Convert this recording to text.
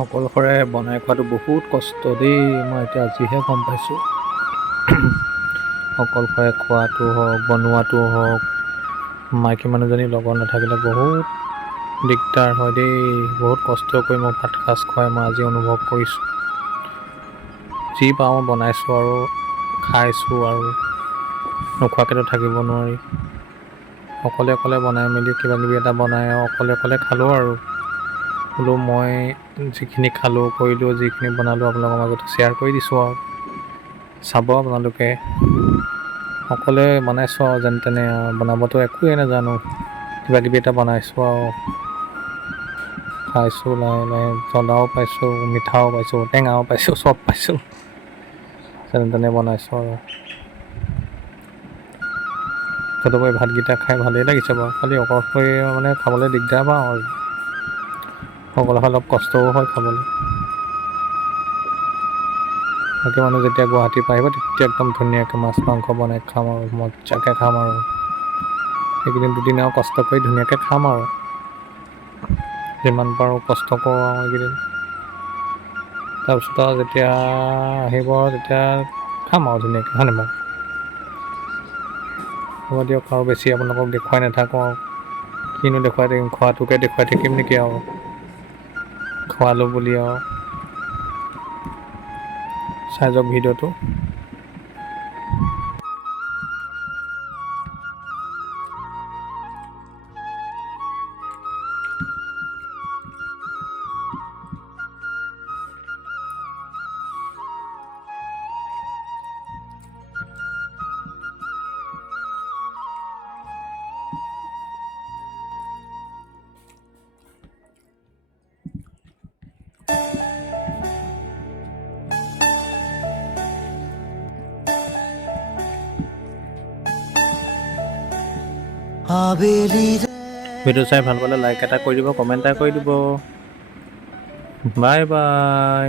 অকলশৰে বনাই খোৱাটো বহুত কষ্ট দেই, মই এতিয়া আজিহে গম পাইছোঁ। অকলশৰে খোৱাটো হওক, বনোৱাটো হওক, মাইকী মানুহজনী লগত নাথাকিলে বহুত দিগদাৰ হয় দেই। বহুত কষ্ট কৰি মই ভাত সাজ খুৱাই মই আজি অনুভৱ কৰিছোঁ। যি পাওঁ বনাইছোঁ আৰু খাইছোঁ, আৰু নোখোৱাকৈতো থাকিব নোৱাৰি। অকলে অকলে বনাই মেলি কিবাকিবি এটা বনাই আৰু অকলে খালোঁ আৰু বোলো মই যিখিনি খালোঁ কৰিলোঁ, যিখিনি বনালোঁ আপোনালোকৰ মাজতে শ্বেয়াৰ কৰি দিছোঁ আৰু চাব আপোনালোকে। অকলে বনাইছোঁ আৰু যেনে তেনে আৰু বনাবতো একোৱেই নাজানো, কিবাকিবি এটা বনাইছোঁ আৰু খাইছোঁ লাহে লাহে। জ্বলাও পাইছোঁ, মিঠাও পাইছোঁ, টেঙাও পাইছোঁ, চব পাইছোঁ, যেনে তেনে বনাইছোঁ আৰু তদুপৰি ভাতকেইটা খাই ভালেই লাগিছে বাৰু, খালি অকলশৰে মানে খাবলৈ দিগদাৰ পাওঁ আৰু অকলে অলপ কষ্টও হয় খাবলৈ। বাকী মানুহ যেতিয়া গুৱাহাটীৰ পৰা আহিব তেতিয়া একদম ধুনীয়াকৈ মাছ মাংস বনাই খাম আৰু মজাকৈ খাম আৰু এইকেইদিন দুদিন আৰু কষ্ট কৰি ধুনীয়াকৈ খাম আৰু যিমান পাৰোঁ কষ্ট কৰোঁ আৰু এইকেইদিন। তাৰপিছত আৰু যেতিয়া আহিব তেতিয়া খাম আৰু ধুনীয়াকৈ, হয়নে বাৰু? হ'ব দিয়ক, আৰু বেছি আপোনালোকক দেখুৱাই নাথাকোঁ আৰু কিনো দেখুৱাই থাকিম, খোৱাটোকে দেখুৱাই থাকিম নেকি আৰু খোৱালোঁ বুলি আৰু। চাই যাওক ভিডিঅ'টো। ভিডিঅ' চাই ভাল পালে লাইক এটা কৰি দিব, কমেণ্ট এটা কৰি দিব। Bye bye.